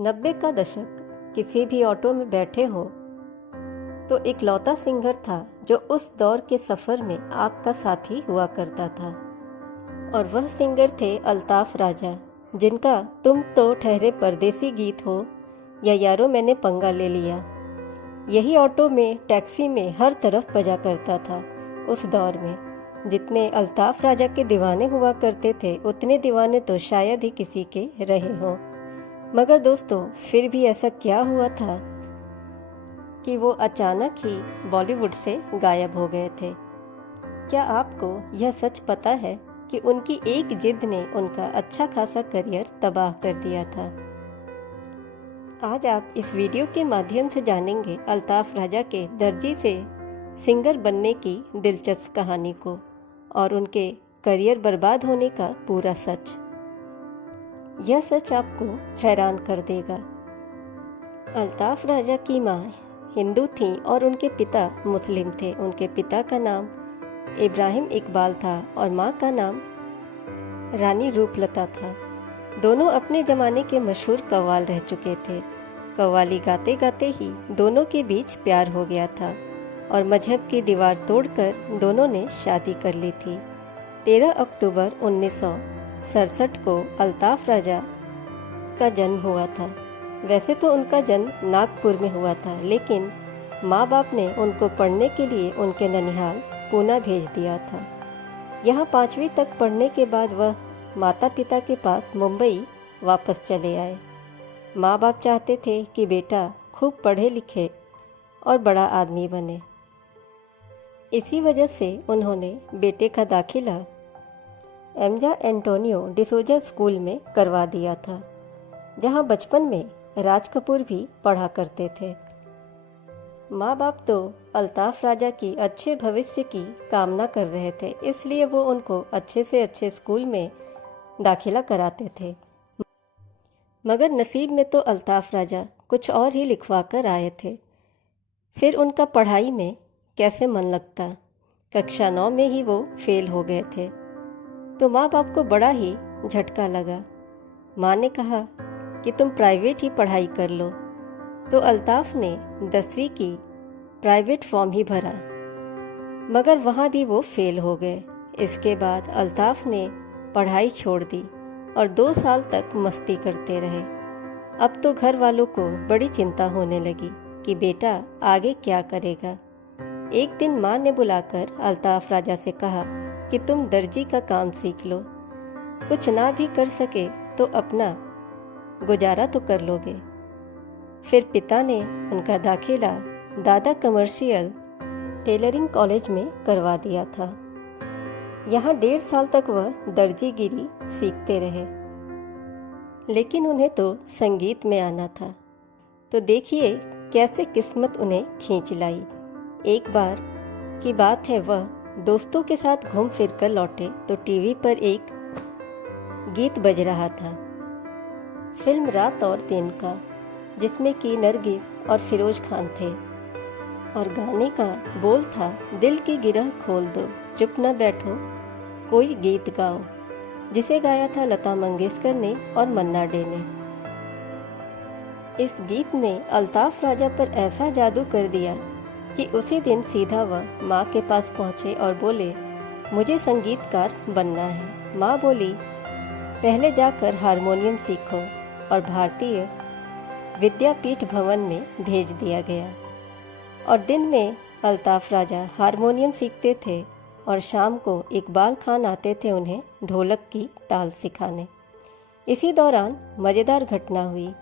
90 का दशक। किसी भी ऑटो में बैठे हो तो एक लौता सिंगर था जो उस दौर के सफ़र में आपका साथी हुआ करता था, और वह सिंगर थे अल्ताफ़ राजा, जिनका तुम तो ठहरे परदेसी गीत हो या यारो मैंने पंगा ले लिया यही ऑटो में, टैक्सी में हर तरफ बजा करता था। उस दौर में जितने अल्ताफ़ राजा के दीवाने हुआ करते थे, उतने दीवाने तो शायद ही किसी के रहे हों। मगर दोस्तों, फिर भी ऐसा क्या हुआ था कि वो अचानक ही बॉलीवुड से गायब हो गए थे? क्या आपको यह सच पता है कि उनकी एक जिद ने उनका अच्छा खासा करियर तबाह कर दिया था? आज आप इस वीडियो के माध्यम से जानेंगे अल्ताफ़ राजा के दर्जी से सिंगर बनने की दिलचस्प कहानी को और उनके करियर बर्बाद होने का पूरा सच। यह सच आपको हैरान कर देगा। अल्ताफ़ राजा की माँ हिंदू थीं और उनके पिता मुस्लिम थे। उनके पिता का नाम इब्राहिम इकबाल था और माँ का नाम रानी रूपलता था। दोनों अपने ज़माने के मशहूर कव्वाल रह चुके थे। कव्वाली गाते गाते ही दोनों के बीच प्यार हो गया था और मजहब की दीवार तोड़कर दोनों ने शादी कर ली थी। 13 अक्टूबर 1967 को अल्ताफ़ राजा का जन्म हुआ था। वैसे तो उनका जन्म नागपुर में हुआ था, लेकिन माँ बाप ने उनको पढ़ने के लिए उनके ननिहाल पूना भेज दिया था। यहाँ 5वीं तक पढ़ने के बाद वह माता पिता के पास मुंबई वापस चले आए। माँ बाप चाहते थे कि बेटा खूब पढ़े लिखे और बड़ा आदमी बने। इसी वजह से उन्होंने बेटे का दाखिला एमजा एंटोनियो डिसोजा स्कूल में करवा दिया था, जहाँ बचपन में राज कपूर भी पढ़ा करते थे। माँ बाप तो अल्ताफ़ राजा की अच्छे भविष्य की कामना कर रहे थे, इसलिए वो उनको अच्छे से अच्छे स्कूल में दाखिला कराते थे। मगर नसीब में तो अल्ताफ़ राजा कुछ और ही लिखवा कर आए थे। फिर उनका पढ़ाई में कैसे मन लगता। कक्षा 9 में ही वो फेल हो गए थे, तो माँ बाप को बड़ा ही झटका लगा। माँ ने कहा कि तुम प्राइवेट ही पढ़ाई कर लो, तो अल्ताफ़ ने 10वीं की प्राइवेट फॉर्म ही भरा, मगर वहाँ भी वो फेल हो गए। इसके बाद अल्ताफ़ ने पढ़ाई छोड़ दी और 2 साल तक मस्ती करते रहे। अब तो घर वालों को बड़ी चिंता होने लगी कि बेटा आगे क्या करेगा। एक दिन माँ ने बुलाकर अल्ताफ़ राजा से कहा कि तुम दर्जी का काम सीख लो, कुछ ना भी कर सके तो अपना गुजारा तो कर लोगे। फिर पिता ने उनका दाखिला दादा कमर्शियल टेलरिंग कॉलेज में करवा दिया था। यहाँ 1.5 साल तक वह दर्जीगिरी सीखते रहे, लेकिन उन्हें तो संगीत में आना था। तो देखिए कैसे किस्मत उन्हें खींच लाई। एक बार की बात है, वह दोस्तों के साथ घूम फिर कर लौटे तो टीवी पर एक गीत बज रहा था, फिल्म रात और दिन का, जिसमें कि नरगिस और फिरोज खान थे, और गाने का बोल था दिल की गिरह खोल दो, चुप न बैठो कोई गीत गाओ, जिसे गाया था लता मंगेशकर ने और मन्ना डे ने। इस गीत ने अल्ताफ़ राजा पर ऐसा जादू कर दिया कि उसी दिन सीधा वह माँ के पास पहुँचे और बोले, मुझे संगीतकार बनना है। माँ बोली, पहले जाकर हारमोनियम सीखो, और भारतीय विद्यापीठ भवन में भेज दिया गया। और दिन में अल्ताफ़ राजा हारमोनियम सीखते थे और शाम को इकबाल खान आते थे उन्हें ढोलक की ताल सिखाने। इसी दौरान मज़ेदार घटना हुई।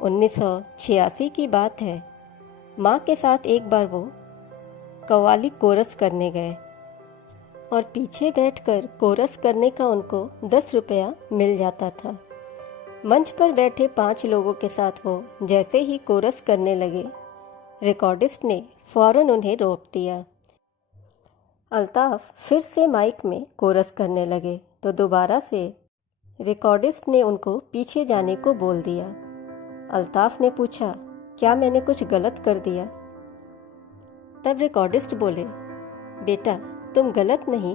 1986 की बात है। माँ के साथ एक बार वो कव्वाली कोरस करने गए और पीछे बैठकर कोरस करने का उनको 10 रुपया मिल जाता था। मंच पर बैठे 5 लोगों के साथ वो जैसे ही कोरस करने लगे, रिकॉर्डिस्ट ने फौरन उन्हें रोक दिया। अल्ताफ़ फिर से माइक में कोरस करने लगे तो दोबारा से रिकॉर्डिस्ट ने उनको पीछे जाने को बोल दिया। अल्ताफ़ ने पूछा, क्या मैंने कुछ गलत कर दिया? तब रिकॉर्डिस्ट बोले, बेटा तुम गलत नहीं,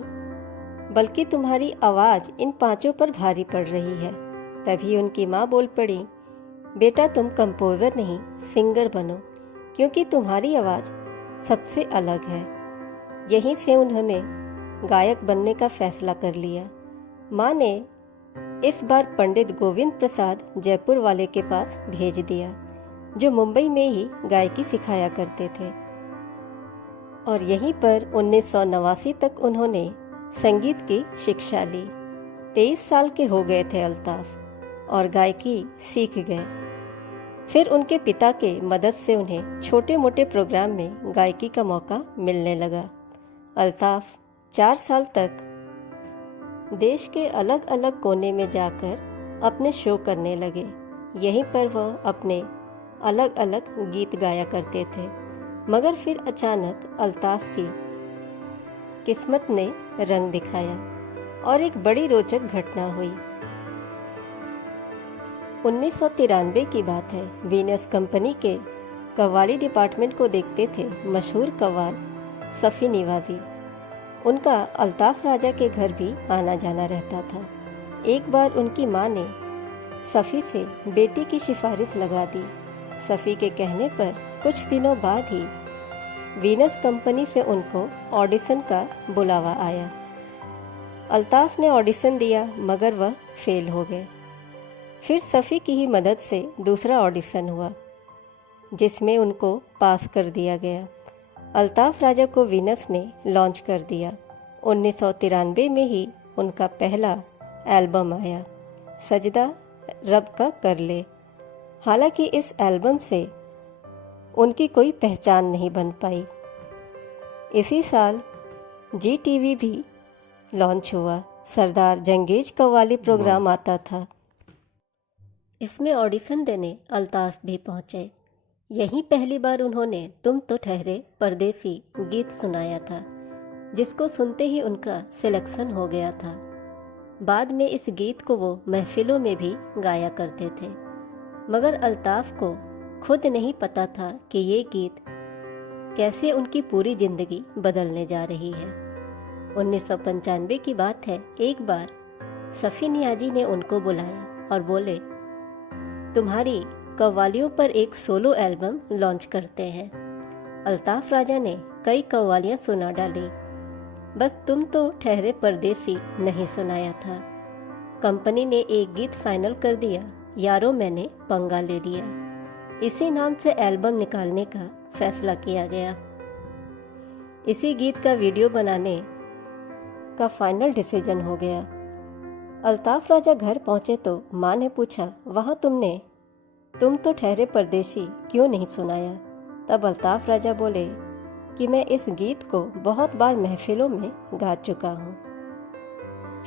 बल्कि तुम्हारी आवाज़ इन 5 पर भारी पड़ रही है। तभी उनकी माँ बोल पड़ी, बेटा तुम कंपोज़र नहीं सिंगर बनो, क्योंकि तुम्हारी आवाज़ सबसे अलग है। यहीं से उन्होंने गायक बनने का फैसला कर लिया। माँ ने इस बार पंडित गोविंद प्रसाद जयपुर वाले के पास भेज दिया, जो मुंबई में ही गायकी सिखाया करते थे। और यहीं पर 1989 तक उन्होंने संगीत की शिक्षा ली। 23 साल के हो गए थे अल्ताफ और गायकी सीख गए। फिर उनके पिता के मदद से उन्हें छोटे मोटे प्रोग्राम में गायकी का मौका मिलने लगा। अल्ताफ 4 साल तक देश के अलग अलग कोने में जाकर अपने शो करने लगे। यहीं पर वह अपने अलग अलग गीत गाया करते थे। मगर फिर अचानक अल्ताफ की किस्मत ने रंग दिखाया और एक बड़ी रोचक घटना हुई। 1993 की बात है। वीनस कंपनी के कव्वाली डिपार्टमेंट को देखते थे मशहूर कव्वाल सफ़ी निवाज़ी। उनका अल्ताफ राजा के घर भी आना जाना रहता था। एक बार उनकी माँ ने सफ़ी से बेटी की सिफारिश लगा दी। सफ़ी के कहने पर कुछ दिनों बाद ही वीनस कंपनी से उनको ऑडिशन का बुलावा आया। अल्ताफ ने ऑडिशन दिया मगर वह फेल हो गए। फिर सफ़ी की ही मदद से दूसरा ऑडिशन हुआ, जिसमें उनको पास कर दिया गया। अल्ताफ राजा को वीनस ने लॉन्च कर दिया। 1993 में ही उनका पहला एल्बम आया, सजदा रब का कर ले। हालांकि इस एल्बम से उनकी कोई पहचान नहीं बन पाई। इसी साल GTV भी लॉन्च हुआ। सरदार जंगेज कव्वाली प्रोग्राम आता था। इसमें ऑडिशन देने अल्ताफ भी पहुंचे। यहीं पहली बार उन्होंने तुम तो ठहरे परदेसी गीत सुनाया था, जिसको सुनते ही उनका सिलेक्शन हो गया था। बाद में इस गीत को वो महफिलों में भी गाया करते थे। मगर अल्ताफ को खुद नहीं पता था कि ये गीत कैसे उनकी पूरी जिंदगी बदलने जा रही है। 1995 की बात है। एक बार सफ़ी नियाज़ी ने उनको बुलाया और बोले, तुम्हारी कव्वालियों पर एक सोलो एल्बम लॉन्च करते हैं। अल्ताफ राजा ने कई कव्वालियाँ सुना डाली, बस तुम तो ठहरे परदेसी नहीं सुनाया था। कंपनी ने एक गीत फाइनल कर दिया, यारो मैंने पंगा ले लिया। इसी नाम से एल्बम निकालने का फैसला किया गया। इसी गीत का वीडियो बनाने का फाइनल डिसीजन हो गया। अल्ताफ राजा घर पहुंचे तो माँ ने पूछा, वहाँ तुमने तुम तो ठहरे परदेसी क्यों नहीं सुनाया? तब अल्ताफ राजा बोले कि मैं इस गीत को बहुत बार महफिलों में गा चुका हूँ।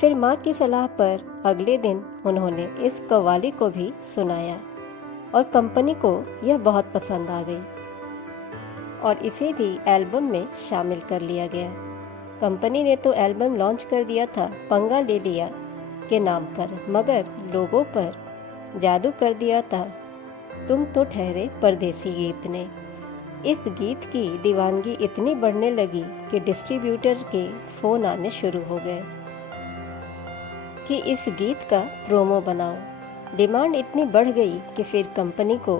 फिर माँ की सलाह पर अगले दिन उन्होंने इस कव्वाली को भी सुनाया और कंपनी को यह बहुत पसंद आ गई और इसे भी एल्बम में शामिल कर लिया गया। कंपनी ने तो एल्बम लॉन्च कर दिया था पंगा ले लिया के नाम पर, मगर लोगों पर जादू कर दिया था तुम तो ठहरे परदेसी गीत ने। इस गीत की दीवानगी इतनी बढ़ने लगी कि डिस्ट्रीब्यूटर के फ़ोन आने शुरू हो गए कि इस गीत का प्रोमो बनाओ। डिमांड इतनी बढ़ गई कि फिर कंपनी को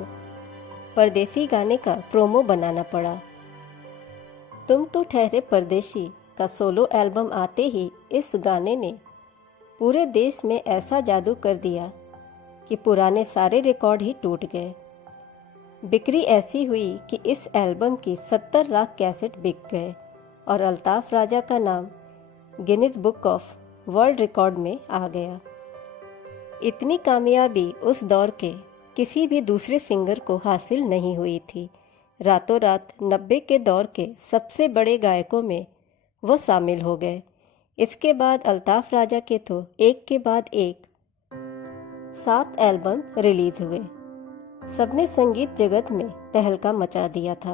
परदेसी गाने का प्रोमो बनाना पड़ा। तुम तो ठहरे परदेसी का सोलो एल्बम आते ही इस गाने ने पूरे देश में ऐसा जादू कर दिया कि पुराने सारे रिकॉर्ड ही टूट गए। बिक्री ऐसी हुई कि इस एल्बम की 70 लाख कैसेट बिक गए और अल्ताफ राजा का नाम Guinness book of world record में आ गया। इतनी कामयाबी उस दौर के किसी भी दूसरे सिंगर को हासिल नहीं हुई थी। रातों रात 90 के दौर के सबसे बड़े गायकों में वो शामिल हो गए। इसके बाद अल्ताफ राजा के तो एक के बाद एक 7 एल्बम रिलीज हुए। सबने संगीत जगत में तहलका मचा दिया था।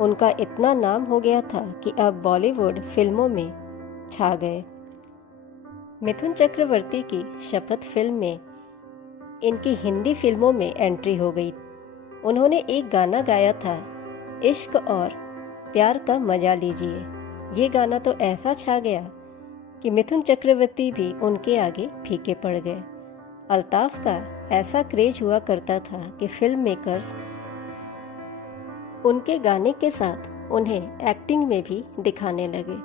उनका इतना नाम हो गया था कि अब बॉलीवुड फिल्मों में छा गए। मिथुन चक्रवर्ती की शपथ फिल्म में इनकी हिंदी फिल्मों में एंट्री हो गई। उन्होंने एक गाना गाया था, इश्क और प्यार का मजा लीजिए। ये गाना तो ऐसा छा गया कि मिथुन चक्रवर्ती भी उनके आगे फीके पड़ गए। अल्ताफ का ऐसा क्रेज हुआ करता था कि फिल्म मेकर्स उनके गाने के साथ उन्हें एक्टिंग में भी दिखाने लगे।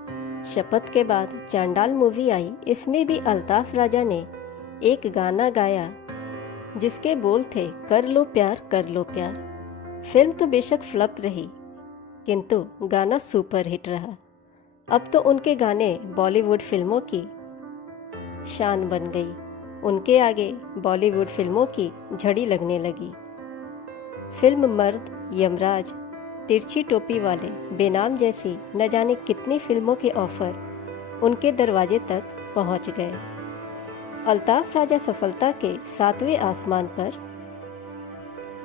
शपथ के बाद चांडाल मूवी आई। इसमें भी अल्ताफ राजा ने एक गाना गाया जिसके बोल थे, कर लो प्यार कर लो प्यार। फिल्म तो बेशक फ्लॉप रही, किंतु गाना सुपर हिट रहा। अब तो उनके गाने बॉलीवुड फिल्मों की शान बन गई। उनके आगे बॉलीवुड फिल्मों की झड़ी लगने लगी। फिल्म मर्द, यमराज, तिरछी टोपी वाले, बेनाम जैसी न जाने कितनी फिल्मों के ऑफर उनके दरवाजे तक पहुंच गए। अल्ताफ राजा सफलता के 7वें आसमान पर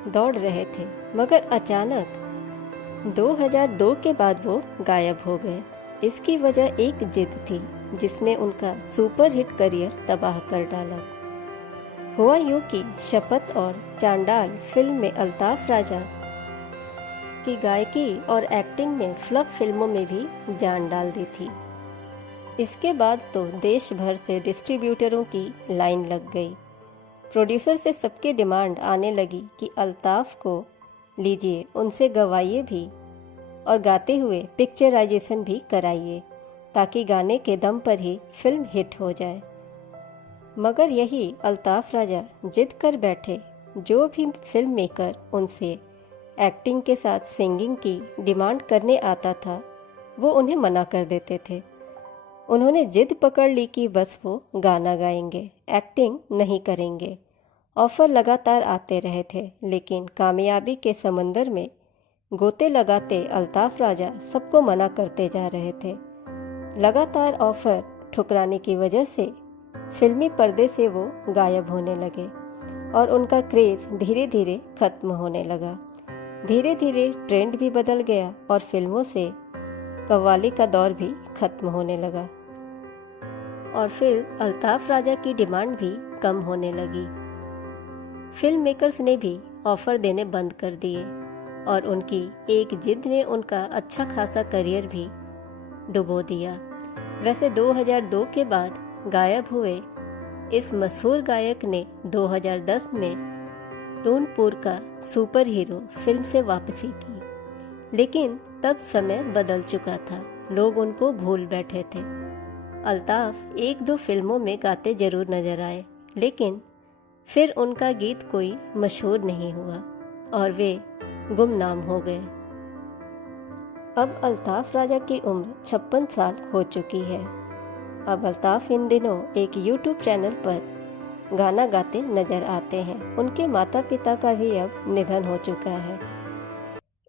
दौड़ रहे थे, मगर अचानक 2002 के बाद वो गायब हो गए। इसकी वजह एक जिद थी जिसने उनका सुपर हिट करियर तबाह कर डाला। हुआ यूं कि शपथ और चांडाल फिल्म में अल्ताफ राजा की गायकी और एक्टिंग ने फ्लॉप फिल्मों में भी जान डाल दी थी। इसके बाद तो देश भर से डिस्ट्रीब्यूटरों की लाइन लग गई। प्रोड्यूसर से सबकी डिमांड आने लगी कि अल्ताफ को लीजिए, उनसे गवाइए भी और गाते हुए पिक्चराइजेशन भी कराइए, ताकि गाने के दम पर ही फिल्म हिट हो जाए। मगर यही अल्ताफ राजा जिद कर बैठे। जो भी फिल्म मेकर उनसे एक्टिंग के साथ सिंगिंग की डिमांड करने आता था, वो उन्हें मना कर देते थे। उन्होंने जिद पकड़ ली कि बस वो गाना गाएंगे, एक्टिंग नहीं करेंगे। ऑफर लगातार आते रहे थे, लेकिन कामयाबी के समंदर में गोते लगाते अल्ताफ राजा सबको मना करते जा रहे थे। लगातार ऑफर ठुकराने की वजह से फिल्मी पर्दे से वो गायब होने लगे और उनका क्रेज धीरे धीरे खत्म होने लगा। धीरे धीरे ट्रेंड भी बदल गया और फिल्मों से कव्वाली का दौर भी खत्म होने लगा और फिर अल्ताफ राजा की डिमांड भी कम होने लगी। फिल्म मेकर्स ने भी ऑफर देने बंद कर दिए और उनकी एक जिद ने उनका अच्छा खासा करियर भी डुबो दिया। वैसे 2002 के बाद गायब हुए इस मशहूर गायक ने 2010 में टूनपुर का सुपर हीरो फिल्म से वापसी की, लेकिन तब समय बदल चुका था। लोग उनको भूल बैठे थे। अल्ताफ एक दो फिल्मों में गाते जरूर नजर आए, लेकिन फिर उनका गीत कोई मशहूर नहीं हुआ और वे गुमनाम हो गए। अब अल्ताफ राजा की उम्र 56 साल हो चुकी है। अब अल्ताफ इन दिनों एक YouTube चैनल पर गाना गाते नजर आते हैं। उनके माता पिता का भी अब निधन हो चुका है।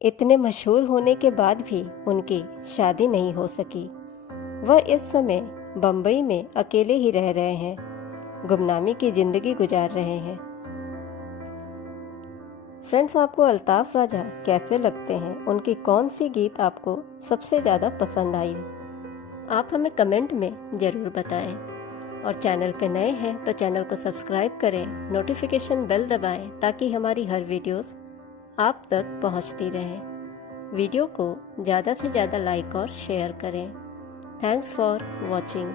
इतने मशहूर होने के बाद भी उनकी शादी नहीं हो सकी। वह इस समय बम्बई में अकेले ही रह रहे हैं, गुमनामी की जिंदगी गुजार रहे हैं। फ्रेंड्स, आपको अल्ताफ राजा कैसे लगते हैं? उनकी कौन सी गीत आपको सबसे ज़्यादा पसंद आई? आप हमें कमेंट में ज़रूर बताएं और चैनल पे नए हैं तो चैनल को सब्सक्राइब करें, नोटिफिकेशन बेल दबाएं ताकि हमारी हर वीडियोस आप तक पहुंचती रहें। वीडियो को ज़्यादा से ज़्यादा लाइक और शेयर करें। Thanks for watching.